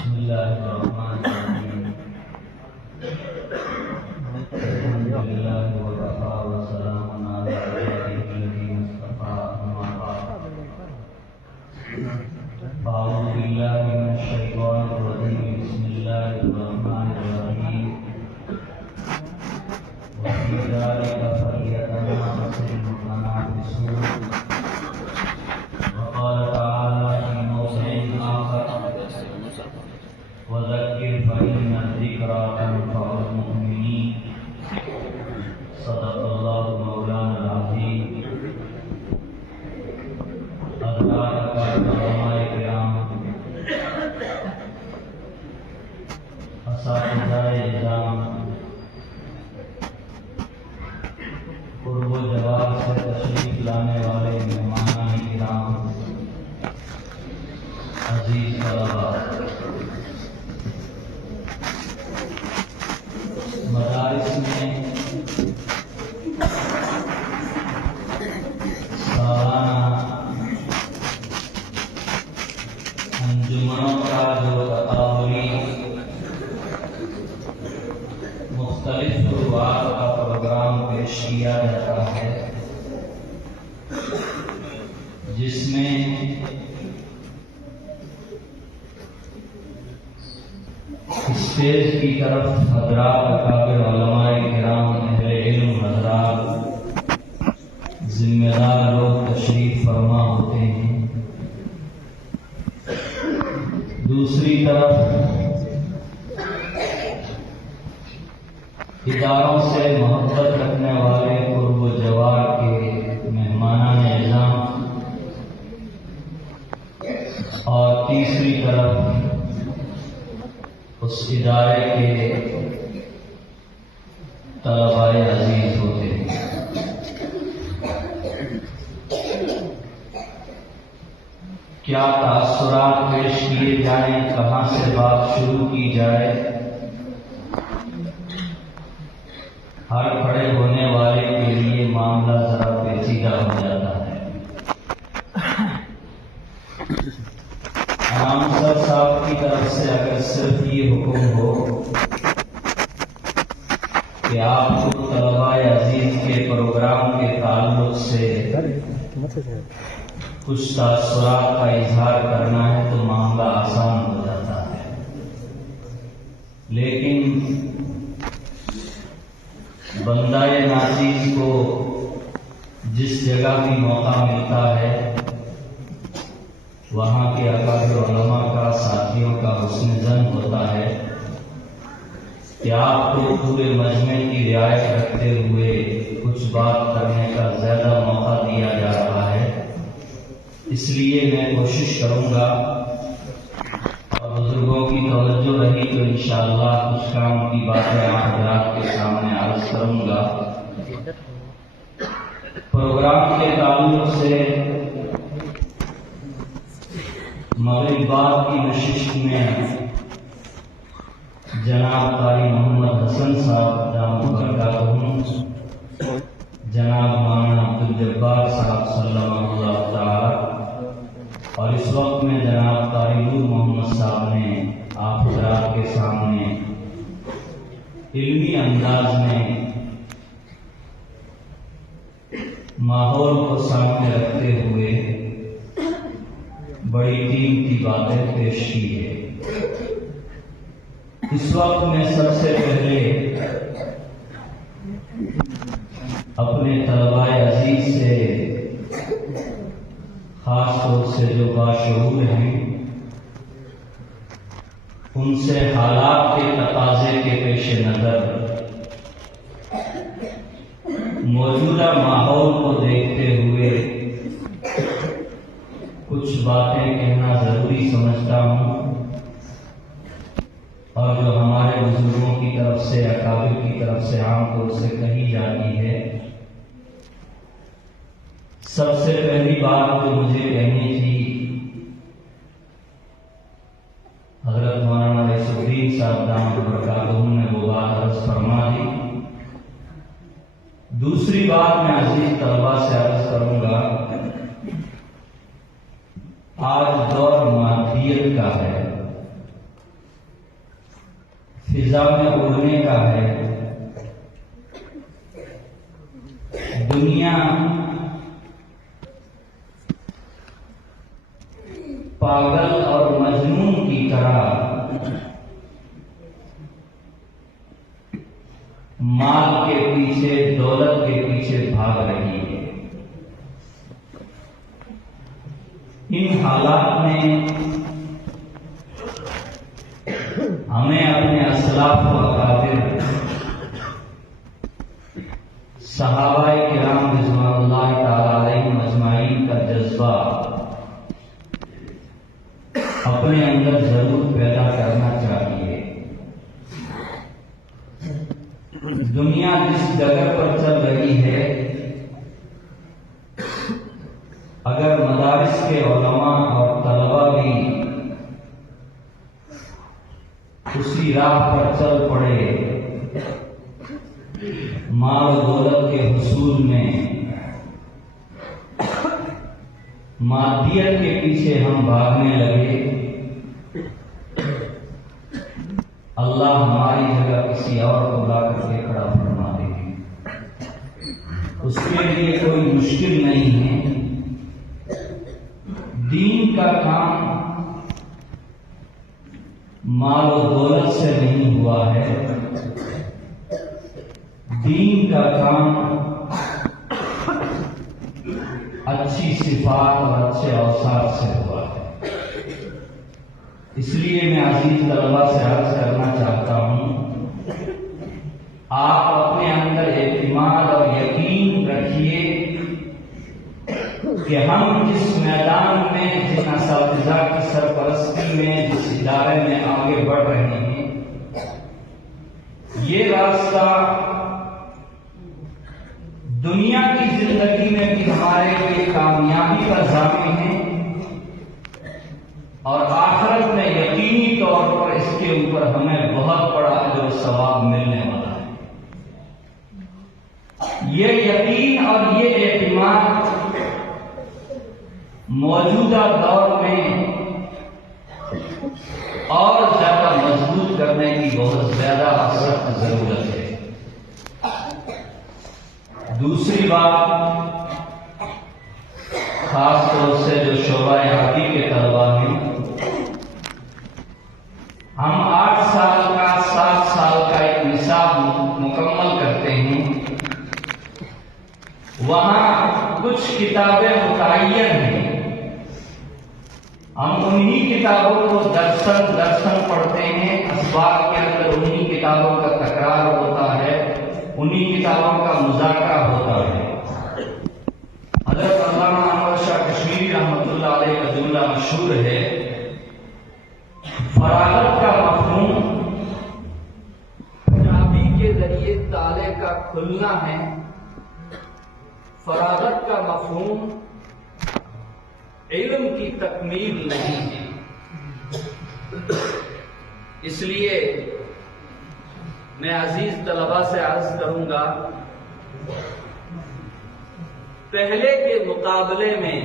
بسم اللہ الرحمن الرحیم الحمد للہ وکفی وسلام علی عبادہ الذین اصطفی اما بعد اعوذ باللہ من الشیطان الرجیم بسم اللہ الرحمن الرحیم وفی ذلک فلیتنافس المتنافسون وقال تعالی فی موضع آخر وذکر فإن الذکری تنفع المؤمنین صدق اللہ مولانا العظیم. حضرات علماء کرام، اساتذہ نظام، قرب و جوار سے تشریف لانے والے مہمان کرام، عزیز طلباء، مدارس میں سالانہ انجمنوں کا جو تقابلی مختلف فروعات کا پروگرام پیش کیا جاتا ہے، جس میں اسٹیج کی طرف حضرات اکابر علماء کرام، اہل علم حضرات، ذمہ دار لوگ تشریف فرما ہوتے ہیں. دوسری طرف اداروں سے محبت رکھنے والے قرب و جوار کے مہمانان اعظام، اور تیسری طرف اس ادارے کے طلباء عزیز ہوتے ہیں. کیا تاثرات پیش کیے جائیں، کہاں سے بات شروع کی جائے، ہر کھڑے ہونے والے کے لیے معاملہ ذرا پیچیدہ ہو جاتا ہے. اناؤنسر صاحب کی طرف سے اگر صرف یہ حکم ہو کہ آپ کو طلباء عزیز کے پروگرام کے تعلق سے کچھ تاثرات کا اظہار کرنا ہے تو معاملہ آسان ہو جاتا ہے. لیکن بندہ ناچیز کو جس جگہ بھی موقع ملتا ہے، وہاں کے اکابر علماء کا، ساتھیوں کا حسن ظن ہوتا ہے کہ آپ کو پورے مجمع کی رعایت رکھتے ہوئے کچھ بات کرنے کا زیادہ موقع دیا جا رہا ہے. اس لیے میں کوشش کروں گا، اور بزرگوں کی توجہ رہی تو انشاءاللہ کچھ کام کی باتیں آپ حضرات کے سامنے عرض کروں گا. پروگرام کے تعلق سے مغرب بعد کی نشست میں جناب قاری محمد حسن صاحب دامت برکاتہم، جناب مولانا عبدالجبار صاحب صلی اللہ تعالی، اور اس وقت میں جناب قاری نور محمد صاحب نے آپ حضرات کے سامنے علمی انداز میں ماحول کو سامنے رکھتے ہوئے بڑی قیمتی باتیں پیش کی ہے. اس وقت میں سب سے پہلے اپنے طلباء عزیز سے، خاص طور سے جو باشعور ہیں، ان سے حالات کے تقاضے کے پیش نظر موجودہ ماحول کو دیکھتے ہوئے کچھ باتیں کہنا ضروری سمجھتا ہوں، اور جو ہمارے بزرگوں کی طرف سے، اکابر کی طرف سے عام طور سے کہی جاتی ہے. سب سے پہلی بات جو مجھے کہنی تھی، حضرت مولانا رئیس الدین صاحب دامت برکاتہم نے وہ بات عرض فرما دی. دوسری بات میں عزیز طلباء سے عرض کروں گا، آج دور مادیت کا ہے، فضا میں اڑنے کا ہے، دنیا پاگل اور مجنون کی طرح مال کے پیچھے، دولت کے پیچھے بھاگ رہی ہے۔ ان حالات میں ہمیں اپنے اسلاف و اکابر صحابہ کرام رضوان اللہ تعالی علیہم اجمعین کا جذبہ اپنے اندر ضرور پیدا کرنا چاہیے۔ دنیا جس جگہ پر چل رہی ہے، اگر مدارس کے علماء اور طلباء بھی اسی راہ پر چل پڑے، مال و دولت کے حصول میں مادیت کے پیچھے ہم بھاگنے لگے، اللہ ہماری جگہ کسی اور کو لا کر کے کھڑا فرما دے گی۔ اس کے لیے کوئی مشکل نہیں ہے۔ دین کا کام مال و دولت سے نہیں ہوا ہے، دین کا کام اچھی صفات اور اچھے اوصاف سے ہوا ہے۔ اس لیے میں عزیز طلباء سے عرض کرنا چاہتا ہوں، آپ اپنے اندر اعتماد اور یقین رکھیے کہ ہم جس میدان میں، جن اساتذہ کی سرپرستی میں، جس ادارے میں آگے بڑھ رہے ہیں، یہ راستہ دنیا کی زندگی میں بھی ہمارے لیے کامیابی کا ضامن ہے، اور آخرت میں یقینی طور پر اس کے اوپر ہمیں بہت بڑا اجر و ثواب ملنے والا ہے۔ یہ یقین اور یہ اعتماد موجودہ دور میں اور زیادہ مضبوط کرنے کی بہت زیادہ سخت ضرورت ہے۔ دوسری بات، خاص طور سے جو شعبہ عربی کے طلباء ہیں، ہم 8 سال کا 7 سال کا ایک نصاب مکمل کرتے ہیں، وہاں کچھ کتابیں متعین ہیں، ہم انہی کتابوں کو درسن پڑھتے ہیں، اسباق کے اندر انہی کتابوں کا تکرار ہوتا ہے، انہی کتابوں کا مذاکرہ ہوتا ہے۔ حضرت علامہ انور شاہ کشمیری رحمۃ اللہ علیہ کا جملہ مشہور ہے، فراغت کا مفہوم چابی کے ذریعے تالے کا کھلنا ہے، فراغت کا مفہوم علم کی تکمیل نہیں ہے۔ اس لیے میں عزیز طلباء سے عرض کروں گا، پہلے کے مقابلے میں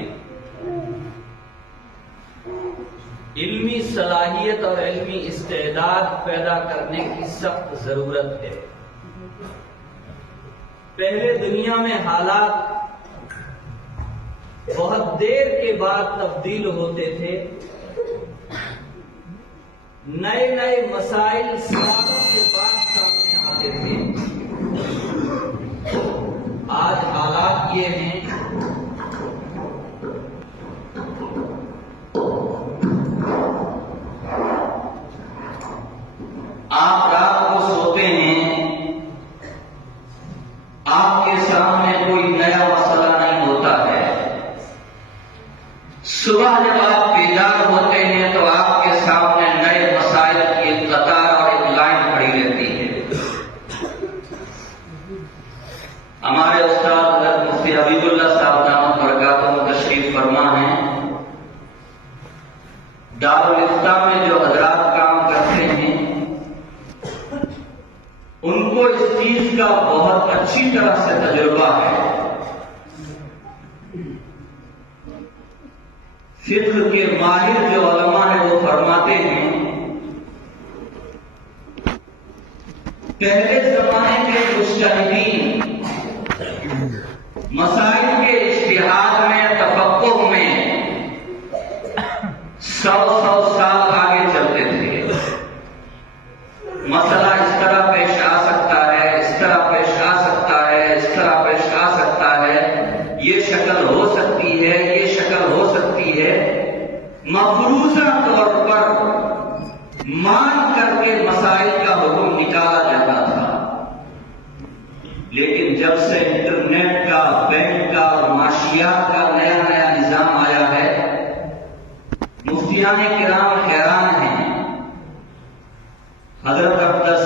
علمی صلاحیت اور علمی استعداد پیدا کرنے کی سخت ضرورت ہے۔ پہلے دنیا میں حالات بہت دیر کے بعد تبدیل ہوتے تھے، نئے نئے مسائل سالوں کے بعد سامنے آتے تھے۔ آج حالات یہ ہیں آپ رات کو سوتے ہیں، آپ کے سامنے کوئی نیا مسئلہ نہیں ہوتا ہے، صبح جب آپ بیدار ہوتے ہیں تو آپ کے سامنے نئے مسائل کی ایک قطار اور ایک لائن کھڑی رہتی ہے۔ ہمارے استاد حضرت مفتی حبیب اللہ صاحب دامت برکاتہ تشریف فرما ہیں، دارالافتاء میں جو حضرات کام کرتے ہیں ان کو اس چیز کا بہت اچھی طرح سے تجربہ ہے۔ فقہ کے ماہر جو علماء ہیں وہ فرماتے ہیں پہلے زمانے کے مجتہدین مسائل کے اجتہاد میں، تفقہ میں 100 سال آگے چلتے تھے۔ مسئلہ اس طرح پیش آ سکتا ہے، اس طرح پیش آ سکتا ہے، اس طرح پیش آ سکتا ہے، یہ شکل ہو سکتی ہے، یہ شکل ہو سکتی ہے، مفروضہ طور پر مان کر کے مسائل کا حکم نکالا جاتا تھا۔ لیکن جب سے انٹرنیٹ کا، بینک کا اور معاشیات کا نیا نیا نظام آیا ہے، مفتیان کرام حیران ہیں۔ حضرت اقدس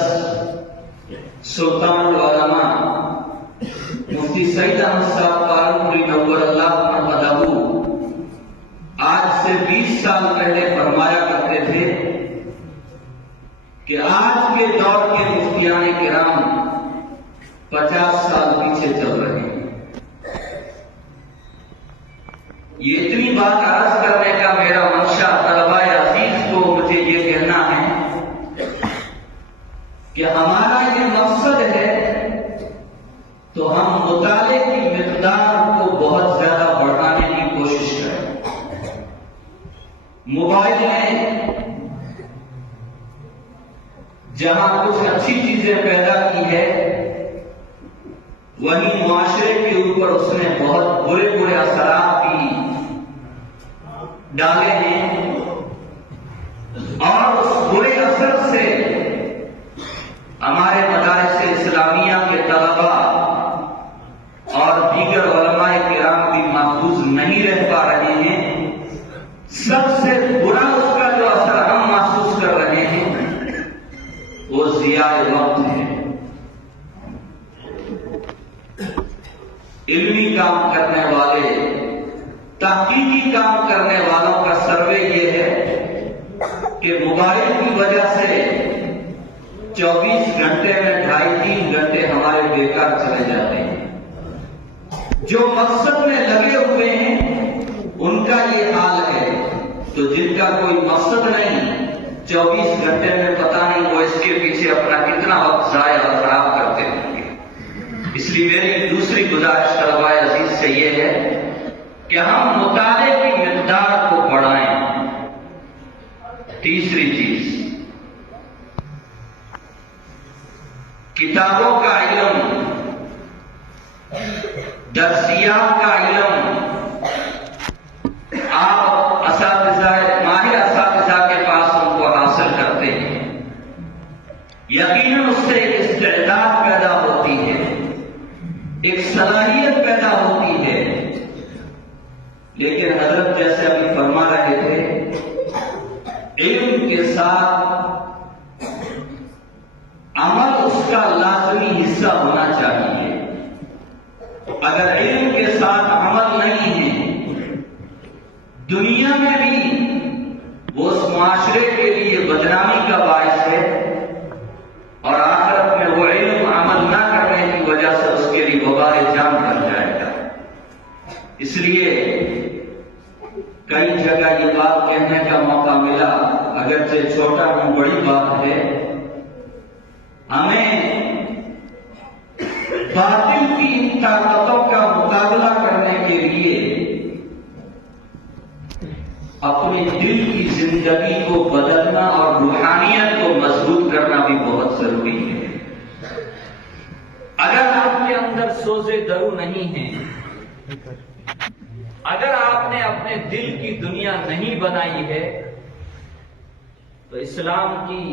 سلطان العلماء مفتی سعید احمد صاحب پالنپوری نور اللہ مرقدہ آج سے 20 سال پہلے فرمایا کرتے تھے کہ آج کے دور کے مفتیان کرام 50 سال پیچھے چل رہے ہیں۔ یہ اتنی بات عرض کرنے کا میرا منشا طلباء عزیز کو مجھے یہ کہنا ہے کہ ہمارا یہ مقصد ہے تو ہم مطالعے کی مقدار کو بہت زیادہ بڑھانے کی کوشش کریں۔ موبائل نے جہاں کچھ اچھی چیزیں پیدا کی ہے، وہیں معاشرے کے اوپر اس نے بہت برے برے اثرات بھی ڈالے ہیں، اور اس برے اثر سے ہمارے مدارس اسلامیہ کے طلباء اور دیگر علماء کرام بھی محفوظ نہیں رہ پا رہے ہیں۔ سب سے برا اس کا جو اثر ہم محسوس کر رہے ہیں وہ ضیاء وقت ہے۔ علمی کام کرنے والے، تحقیقی کام کرنے والوں کا سروے یہ ہے کہ موبائل کی وجہ سے 24 گھنٹے میں 2.5-3 گھنٹے ہمارے بیکار چلے جاتے ہیں۔ جو مقصد میں لگے ہوئے ہیں ان کا یہ حال ہے، تو جن کا کوئی مقصد نہیں، 24 گھنٹے میں پتہ نہیں وہ اس کے پیچھے اپنا کتنا وقت ضائع اور خراب کرتے ہوں گے۔ اس لیے میری دوسری گزارش طلباء عزیز سے یہ ہے کہ ہم مطالعے کی مقدار کو بڑھائیں۔ تیسری چیز، کتابوں کا علم، درسیات کا علم آپ اساتذہ، ماہر اساتذہ کے پاس ان کو حاصل کرتے ہیں، یقیناً اس سے ایک استعداد پیدا ہوتی ہے، ایک صلاحیت پیدا ہوتی ہے۔ لیکن حضرت جیسے ابھی فرما رہے تھے، علم کے ساتھ عمل اس کا لازمی حصہ ہونا چاہیے۔ اگر علم کے ساتھ عمل نہیں ہے، دنیا میں بھی وہ اس معاشرے کے لیے بدنامی کا باعث ہے، اور آخرت میں وہ علم عمل نہ کرنے کی وجہ سے اس کے لیے وبال جان بن جائے گا۔ اس لیے کئی جگہ یہ بات کہنے کا موقع ملا، اگرچہ چھوٹا بھی بڑی بات ہے، ہمیں باطل کی ان طاقتوں کا مقابلہ کرنے کے لیے اپنے دل کی زندگی کو بدلنا اور روحانیت کو مضبوط کرنا بھی بہت ضروری ہے۔ اگر آپ کے اندر سوزے درو نہیں ہیں، اگر آپ نے اپنے دل کی دنیا نہیں بنائی ہے، تو اسلام کی،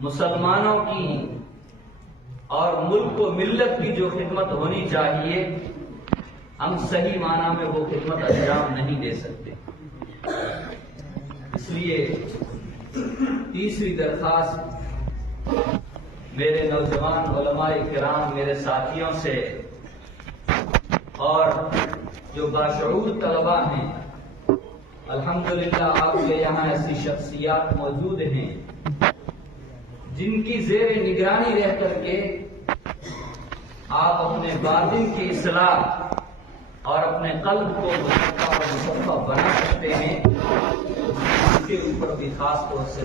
مسلمانوں کی اور ملک و ملت کی جو خدمت ہونی چاہیے، ہم صحیح معنی میں وہ خدمت انجام نہیں دے سکتے۔ اس لیے تیسری درخواست میرے نوجوان علماء کرام، میرے ساتھیوں سے اور جو باشعور طلباء ہیں، الحمدللہ آپ کے یہاں ایسی شخصیات موجود ہیں جن کی زیر نگرانی رہ کر کے آپ اپنے باطن کی اصلاح اور اپنے قلب کو مصفا اور مصفا بنا سکتے ہیں، اس کے اوپر بھی خاص طور سے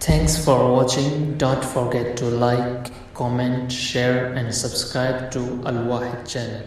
Thanks for watching. Don't forget to like, comment, share and subscribe to Al Wahid channel.